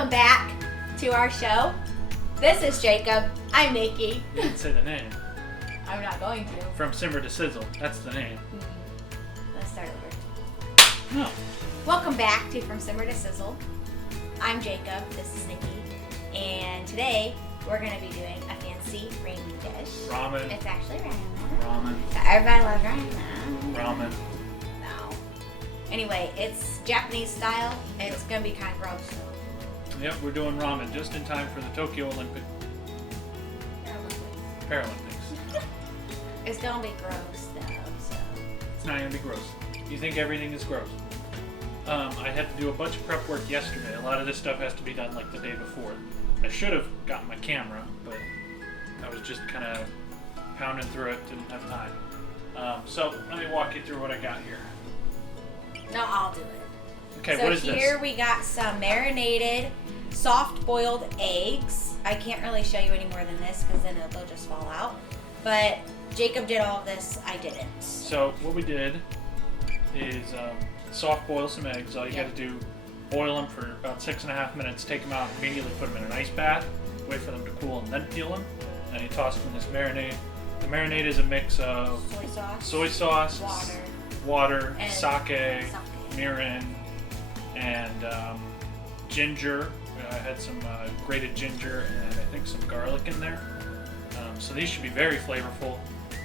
Welcome back to our show. This is Jacob. I'm Nikki. You didn't say the name. I'm not going to. From Simmer to Sizzle. That's the name. Let's start over. No. Welcome back to From Simmer to Sizzle. I'm Jacob. This is Nikki. And today we're going to be doing a fancy ramen dish. Ramen. It's actually ramen. Ramen. Everybody loves ramen. Ramen. No. Anyway, it's Japanese style. It's going to be kind of gross. So. Yep, we're doing ramen just in time for the Tokyo Olympic Paralympics. It's going to be gross though, so. It's not going to be gross. You think everything is gross. I had to do a bunch of prep work yesterday. A lot of this stuff has to be done like the day before. I should have gotten my camera, but I was just kind of pounding through it, didn't have time. So let me walk you through what I got here. No, I'll do it. Okay, so what is this? Here we got some marinated, soft-boiled eggs. I can't really show you any more than this because then they'll just fall out. But Jacob did all of this. I didn't. So what we did is soft boil some eggs. All you got to do, boil them for about 6.5 minutes. Take them out, immediately put them in an ice bath. Wait for them to cool and then peel them. And you toss them in this marinade. The marinade is a mix of soy sauce, water, and sake, mirin, and ginger. I had some grated ginger and I think some garlic in there. So these should be very flavorful.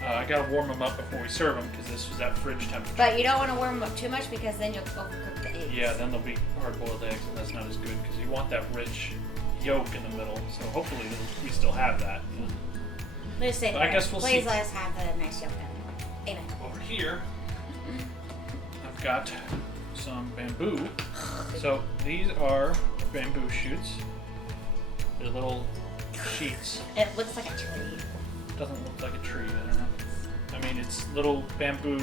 I gotta warm them up before we serve them because this was at fridge temperature. But you don't want to warm them up too much because then you'll overcook the eggs. Yeah, then they'll be hard-boiled eggs and that's not as good because you want that rich yolk in the middle. So hopefully we still have that. Let's say I guess we'll Please see. let us have the nice yolk in it. Amen. Over here, I've got some bamboo. So these are bamboo shoots. They're little sheets. It looks like a tree. Doesn't look like a tree, I don't know. I mean, it's little bamboo.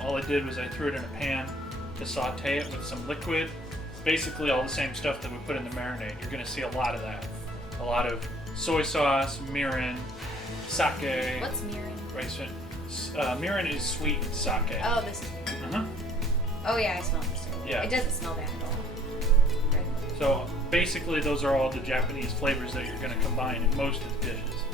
All I did was I threw it in a pan to saute it with some liquid. It's basically all the same stuff that we put in the marinade. You're going to see a lot of that. A lot of soy sauce, mirin, sake. What's mirin? Rice. Mirin is sweet sake. Oh, this. Uh-huh. Oh yeah, I smell this. Yeah. It doesn't smell bad at all. So basically, those are all the Japanese flavors that you're going to combine in most of the dishes.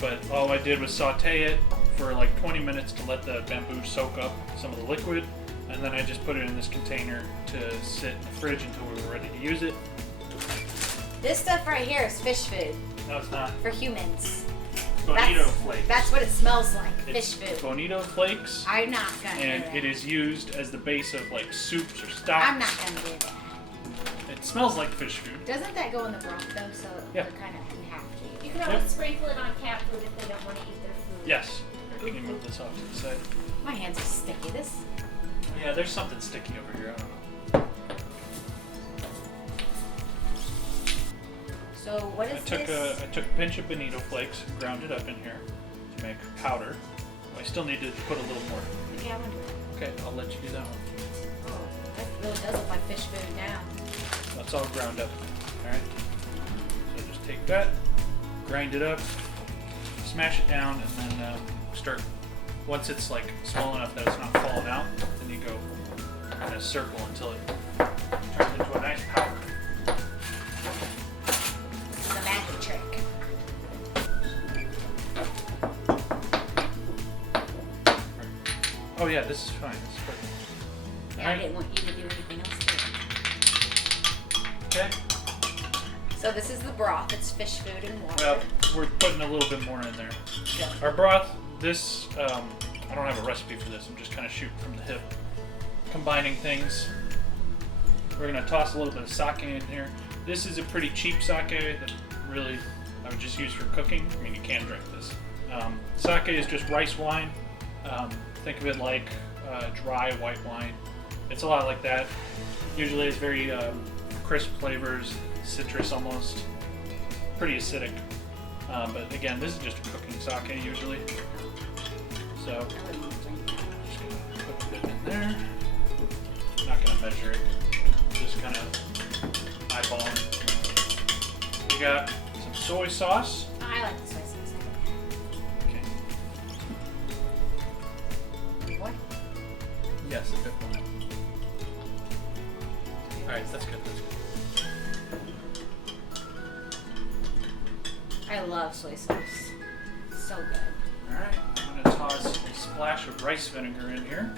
But all I did was saute it for like 20 minutes to let the bamboo soak up some of the liquid, and then I just put it in this container to sit in the fridge until we were ready to use it. This stuff right here is fish food No, it's not. for humans. Bonito flakes. That's what it smells like. It's Fish food. Bonito flakes, I'm not gonna and do that. it is used as the base of like soups or stocks. I'm not gonna do that. It smells like fish food. Doesn't that go in the broth though? So Yeah. kind of you have to. You can always sprinkle it on cat food if they don't want to eat their food. Yes. Can you move this off to the side? My hands are sticky. This. Yeah, there's something sticky over here. I don't know. So what is this? I took a pinch of bonito flakes and ground it up in here to make powder. I still need to put a little more. Yeah, I wonder. Okay, I'll let you do that one. Oh, that really does look like fish food now. That's all ground up. Alright? So just take that, grind it up, smash it down, and then start, once it's like small enough that it's not falling out, then you go in a circle until it turns into a nice powder. This is a magic trick. Oh yeah, this is fine. This is perfect. Yeah, I didn't want you to do anything else to it. Okay. So this is the broth. It's fish food and water. Well, we're putting a little bit more in there. Yeah. Our broth, this, I don't have a recipe for this. I'm just kind of shooting from the hip. Combining things. We're going to toss a little bit of sake in here. This is a pretty cheap sake that really I would just use for cooking. I mean, you can drink this. Sake is just rice wine. Think of it like dry white wine. It's a lot like that. Usually it's very crisp flavors, citrus almost. Pretty acidic. But again, this is just a cooking sake usually. So, I wouldn't want to drink that. just gonna put a bit in there. Not gonna measure it. Just kind of eyeballing. We got some soy sauce. Oh, I like the soy sauce. Okay. What? Yes, a bit more. Alright, that's good, that's good. I love soy sauce. So good. Alright, I'm going to toss a splash of rice vinegar in here.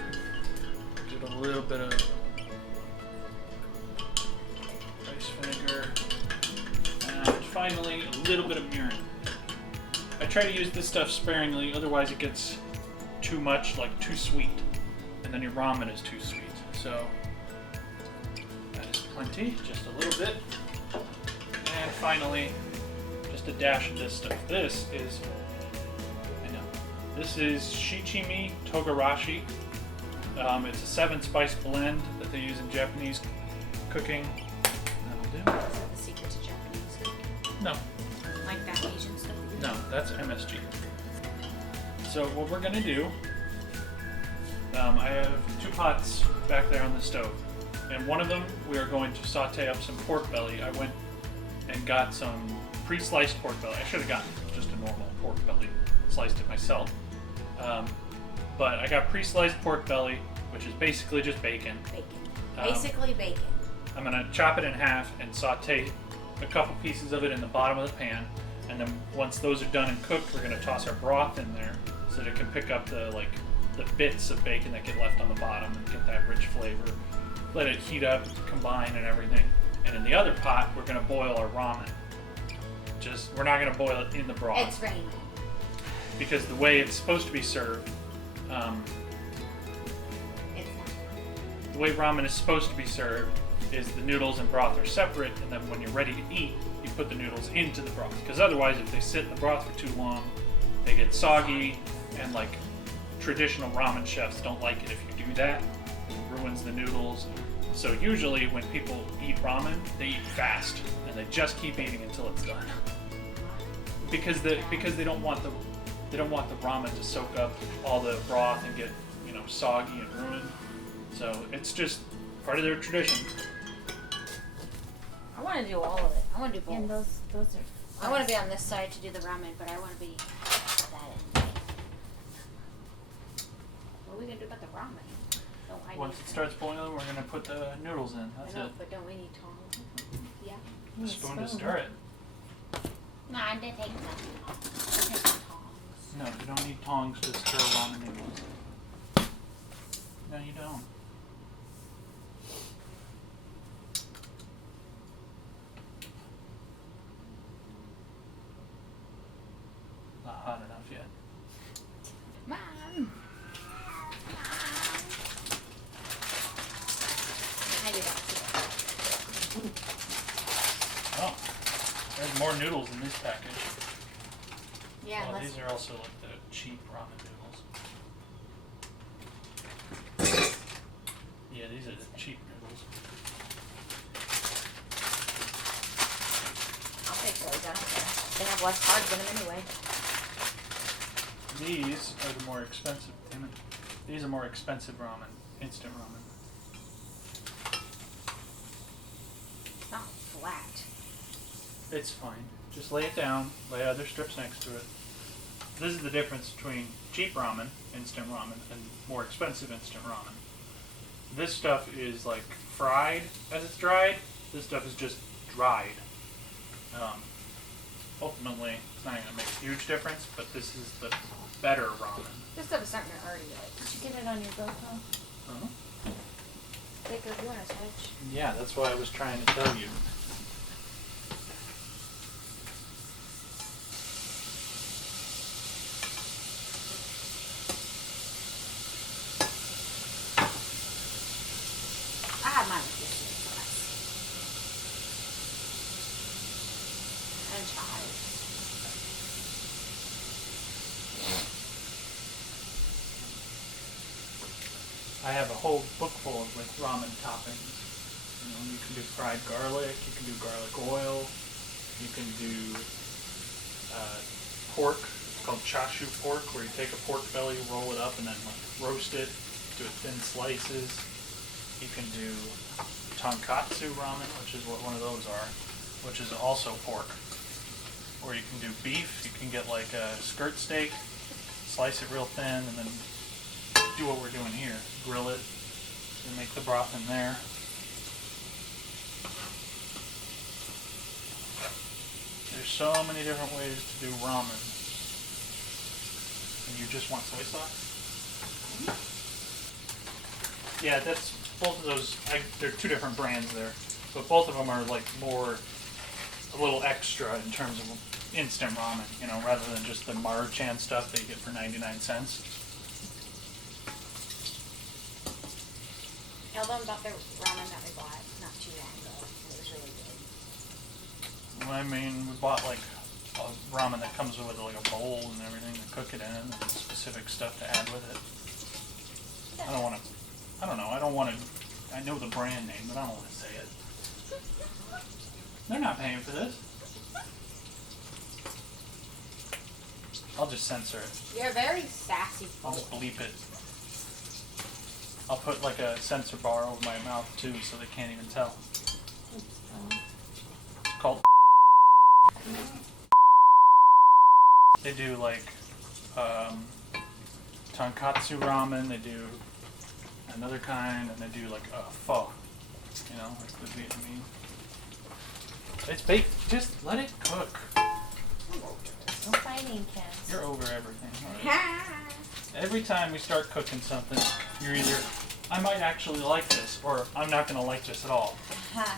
Get a little bit of rice vinegar. And finally, a little bit of mirin. I try to use this stuff sparingly, otherwise it gets too much, like too sweet. And then your ramen is too sweet. So, that is plenty, just a little bit. And finally, just a dash of this stuff. This is shichimi togarashi. It's a 7-spice blend that they use in Japanese cooking. That'll do. Is that the secret to Japanese cooking? No, Like that Asian stuff? no, that's MSG. So what we're gonna do, I have 2 pots back there on the stove, and one of them we are going to saute up some pork belly. I went and got some pre-sliced pork belly. I should have gotten just a normal pork belly, sliced it myself. But I got pre-sliced pork belly, which is basically just bacon. Bacon. Basically bacon. I'm gonna chop it in half and saute a couple pieces of it in the bottom of the pan, and then once those are done and cooked, we're gonna toss our broth in there so that it can pick up the bits of bacon that get left on the bottom and get that rich flavor. Let it heat up, combine, and everything. And in the other pot, we're gonna boil our ramen. We're not gonna boil it in the broth. It's ramen. Because the way it's supposed to be served, It's not. the way ramen is supposed to be served is the noodles and broth are separate, and then when you're ready to eat, you put the noodles into the broth. Because otherwise, if they sit in the broth for too long, they get soggy, and like traditional ramen chefs don't like it if you do that. It ruins the noodles. So usually when people eat ramen, they eat fast, and they just keep eating until it's done. Because they don't want the ramen to soak up all the broth and get, soggy and ruined. So it's just part of their tradition. I want to do all of it. I want to do both. And those are. I want to be on this side to do the ramen, but I want to be that end. What are we going to do about the ramen? Oh, I Once need it starts boiling, we're gonna put the noodles in. That's I know, it. but don't we need tongs? Yeah. A spoon to stir it. No, I didn't take tongs. No, you don't need tongs to stir ramen noodles. No, you don't. Not hot enough yet. Mom. I do that too. Oh, there's more noodles in this package. Yeah, Well, let's. these are also like the cheap ramen noodles. Yeah, these are the cheap noodles. I'll take those. I don't care. They have less carbs in them anyway. These are the more expensive. Damn it. These are more expensive ramen, instant ramen. It's not flat. It's fine. Just lay it down, lay other strips next to it. This is the difference between cheap ramen, instant ramen, and more expensive instant ramen. This stuff is like fried as it's dried. This stuff is just dried. Ultimately, it's not going to make a huge difference, but this is the better ramen. This stuff is starting to already like. Did you get it on your GoPro? Uh-huh. Jacob, you want to touch? Yeah, that's why I was trying to tell you. I have mine with this. And chives. I have a whole book full of like ramen toppings. You can do fried garlic, you can do garlic oil, you can do pork. It's called chashu pork, where you take a pork belly, roll it up, and then like roast it, do it thin slices. You can do tonkatsu ramen, which is what one of those are, which is also pork. Or you can do beef. You can get like a skirt steak, slice it real thin, and then do what we're doing here. Grill it, and make the broth in there. There's so many different ways to do ramen. And you just want soy sauce? Yeah, that's both of those. There are two different brands there, but both of them are like more a little extra in terms of instant ramen, you know, rather than just the Maruchan stuff that you get for 99 cents. Tell them about the ramen that we bought not too long ago. It was really good. Well, I mean, we bought like a ramen that comes with like a bowl and everything to cook it in, and specific stuff to add with it. I don't want to. I don't know. I don't want to. I know the brand name, but I don't want to say it. They're not paying for this. I'll just censor it. You're very sassy. I'll just bleep it. I'll put like a censor bar over my mouth too, so they can't even tell. It's called. They do like tonkatsu ramen. They do another kind, and they do like a pho. You know, like the Vietnamese. It's baked. Just let it cook. No fighting, kids. You're over everything. Right? Every time we start cooking something, you're either, I might actually like this, or I'm not going to like this at all.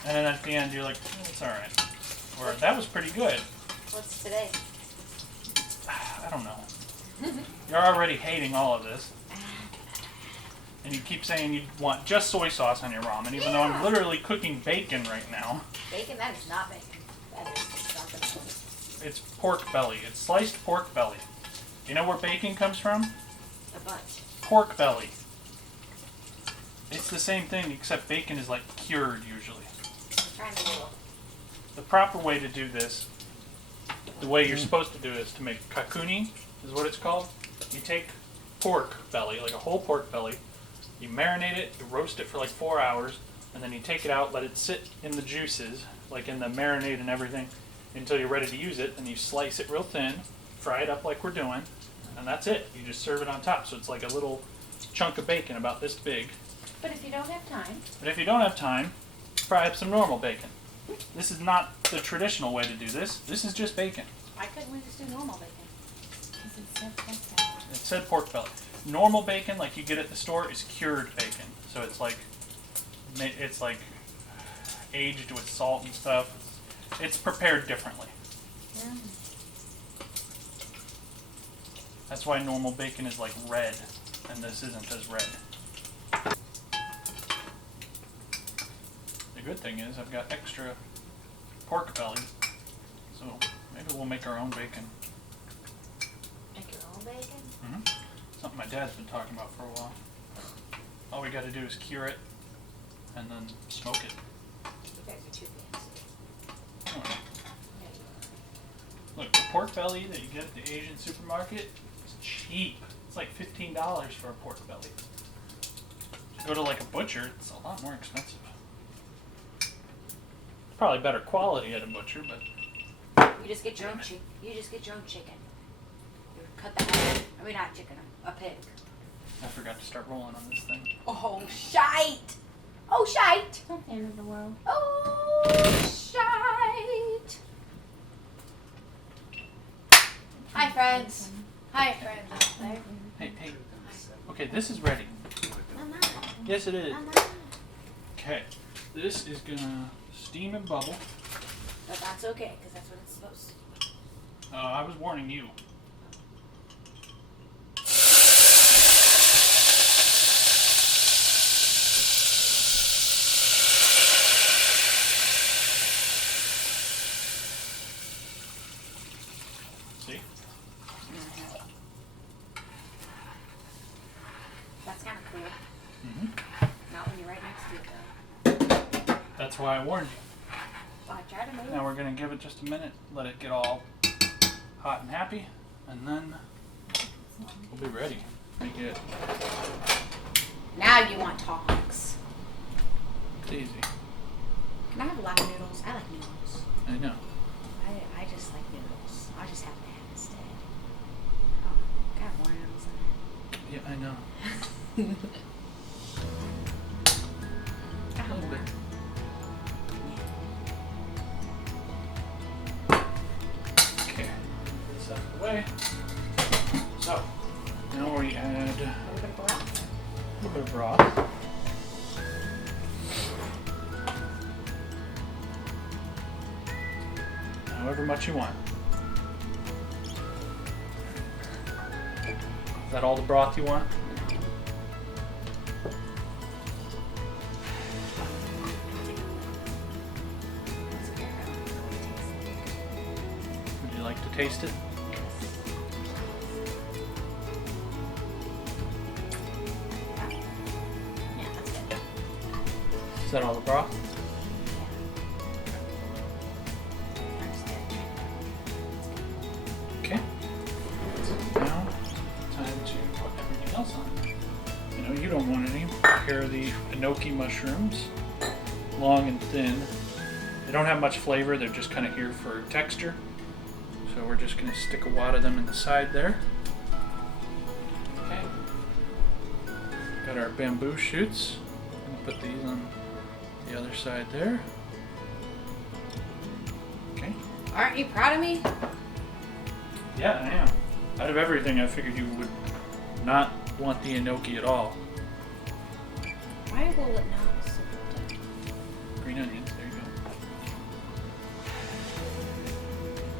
And then at the end, you're like, it's all right. Or that was pretty good. What's today? I don't know. You're already hating all of this. And you keep saying you want just soy sauce on your ramen, even though I'm literally cooking bacon right now. Bacon? That is not bacon. That is something else. It's pork belly. It's sliced pork belly. You know where bacon comes from? A bunch. Pork belly. It's the same thing, except bacon is like cured usually. I'm trying to do. The proper way to do this, the way you're supposed to do it, is to make kakuni, is what it's called. You take pork belly, like a whole pork belly, you marinate it, you roast it for like 4 hours, and then you take it out, let it sit in the juices, like in the marinade and everything, until you're ready to use it, and you slice it real thin, fry it up like we're doing, and that's it. You just serve it on top, so it's like a little chunk of bacon about this big. But if you don't have time. But if you don't have time, fry up some normal bacon. This is not the traditional way to do this. This is just bacon. Why couldn't we just do normal bacon? Because it said pork belly. It said pork belly. Normal bacon, like you get at the store, is cured bacon. So it's like aged with salt and stuff. It's prepared differently. Yeah. That's why normal bacon is like red, and this isn't as red. The good thing is I've got extra pork belly, so maybe we'll make our own bacon. Make your own bacon? Mm-hmm. Something my dad's been talking about for a while. All we got to do is cure it and then smoke it. You guys are too fancy. Oh. Yeah, you Look, the pork belly that you get at the Asian supermarket is cheap. It's like $15 for a pork belly. If you go to like a butcher, it's a lot more expensive. Probably better quality at a butcher, but are. You just get your own chicken. You just get your own chicken. You cut the head. I mean, not chicken. A pig. I forgot to start rolling on this thing. Oh, shite! Oh, shite! Not the end of the world. Oh, shite! Hi, friends. Hi, friends out there. Hey, hey. Okay, this is ready. I'm not. Yes, it is. I'm not. Okay, this is gonna steam and bubble. But that's okay, because that's what it's supposed to. I was warning you. See? That's kind of cool. Mm-hmm. Not when you're right next to it, though. That's why I warned you. Well, I tried to move. Now we're gonna give it just a minute, let it get all hot and happy, and then we'll be ready. Make it Now you want talks. easy. Can I have a lot of noodles? I like noodles. I know. I just like noodles. I just have to have instead. Oh, can I have more noodles in Yeah, I know. it? Can I have more? Yeah. away. So, now we add A little bit of broth. a little bit of broth. However much you want. Is that all the broth you want? That's okay. I don't know what it tastes like. Would you like to taste it? Yeah, that's good. Is that all the broth? That's good. Okay. Now, time to put everything else on. You know, you don't want any. Here are the enoki mushrooms. Long and thin. They don't have much flavor, they're just kind of here for texture. So we're just going to stick a wad of them in the side there. Okay. Got our bamboo shoots. I'm going to put these on the other side there. Okay. Aren't you proud of me? Yeah, I am. Out of everything, I figured you would not want the enoki at all. Why will it not? Green onions, there you go.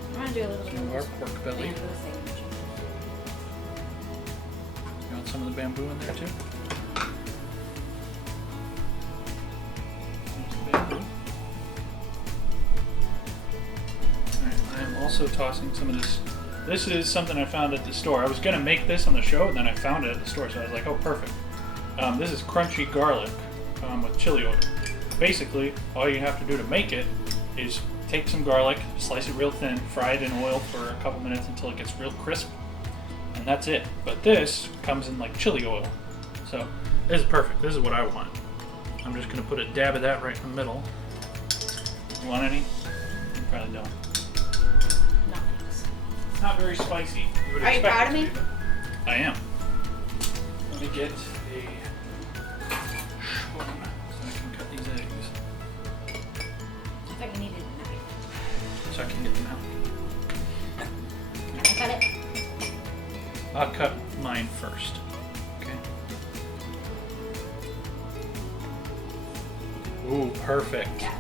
I'm gonna do a little bit Some of of our this pork belly. bamboo thing. You want some of the bamboo in there too? Some bamboo. Alright, I am also tossing some of this. This is something I found at the store. I was going to make this on the show, and then I found it at the store, so I was like, oh, perfect. This is crunchy garlic with chili oil. Basically, all you have to do to make it is take some garlic, slice it real thin, fry it in oil for a couple minutes until it gets real crisp, and that's it. But this comes in like chili oil. So this is perfect. This is what I want. I'm just going to put a dab of that right in the middle. You want any? You probably don't. No thanks. It's not very spicy. Would Are you expect proud it of to me? be, but I am. Let me get a spoon so I can cut these eggs. I thought you needed a knife. So I can get them out. Can I cut it? I'll cut mine first. Okay. Ooh, perfect. Yeah.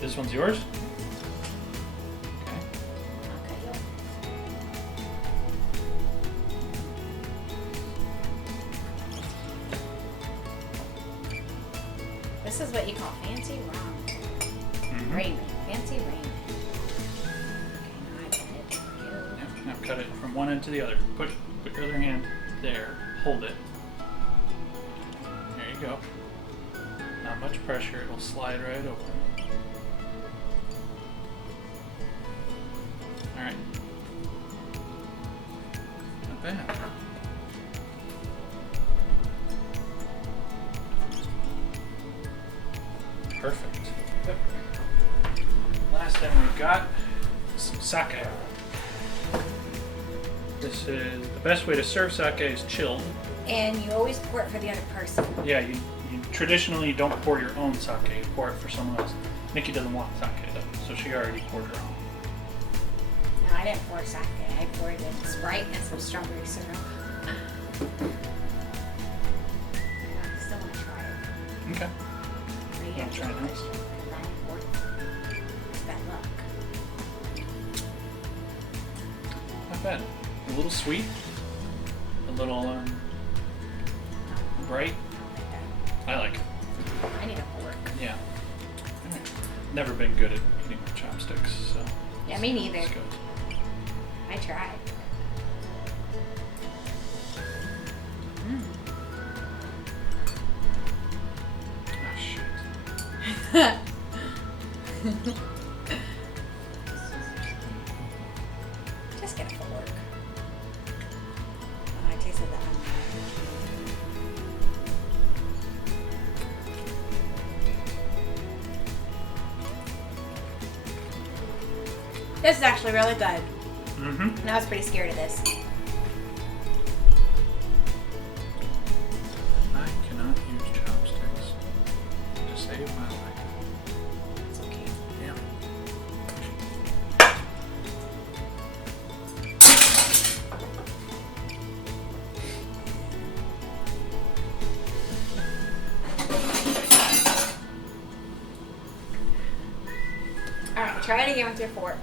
This one's yours? Okay. I'll cut yours. This is what you call fancy ramen. Mhm. Ramen. Fancy ramen. Okay, now I cut it. Yep. Now cut it from one end to the other. Put your other hand there. Hold it. There you go. Not much pressure. It'll slide right open. All right. Not bad. Perfect. Last thing we've got is some sake. This is the best way to serve sake is chilled. And you always pour it for the other person. Yeah, you traditionally don't pour your own sake. You pour it for someone else. Nikki doesn't want sake though, so she already poured her own. No, I didn't pour sake. I poured in Sprite and some strawberry syrup. I still want to try it. Okay. Maybe Wanna try it next? It's bad luck. Not bad. A little sweet. A little bright. I like it. I need a fork. Yeah. Alright. Never been good at eating with chopsticks, so. Yeah, me neither. This goes. I tried. Ah, shit. Just get a fork. Oh, I tasted the onion. This is actually really good. Mm-hmm. And I was pretty scared of this. I cannot use chopsticks to save my life. It's okay. Yeah. Try it again with your fork.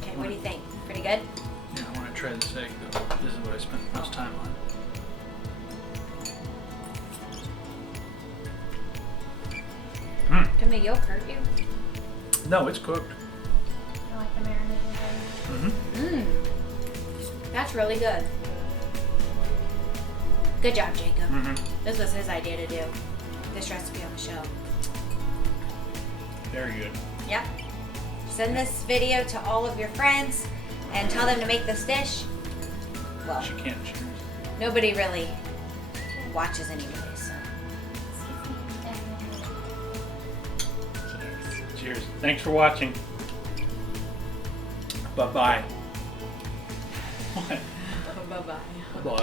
Okay, what do you think? Pretty good? Yeah, I want to try this egg though. This is what I spent the most time on. Can the yolk hurt you? No, it's cooked. I like the marinated Mm-hmm. That's really good. Good job, Jacob. Mm-hmm. This was his idea to do this recipe on the show. Very good. Yep. Send this video to all of your friends and tell them to make this dish. Well, She can't cheers. nobody really watches anyway, so cheers. Cheers. Thanks for watching. Bye-bye. What? Bye-bye. Bye.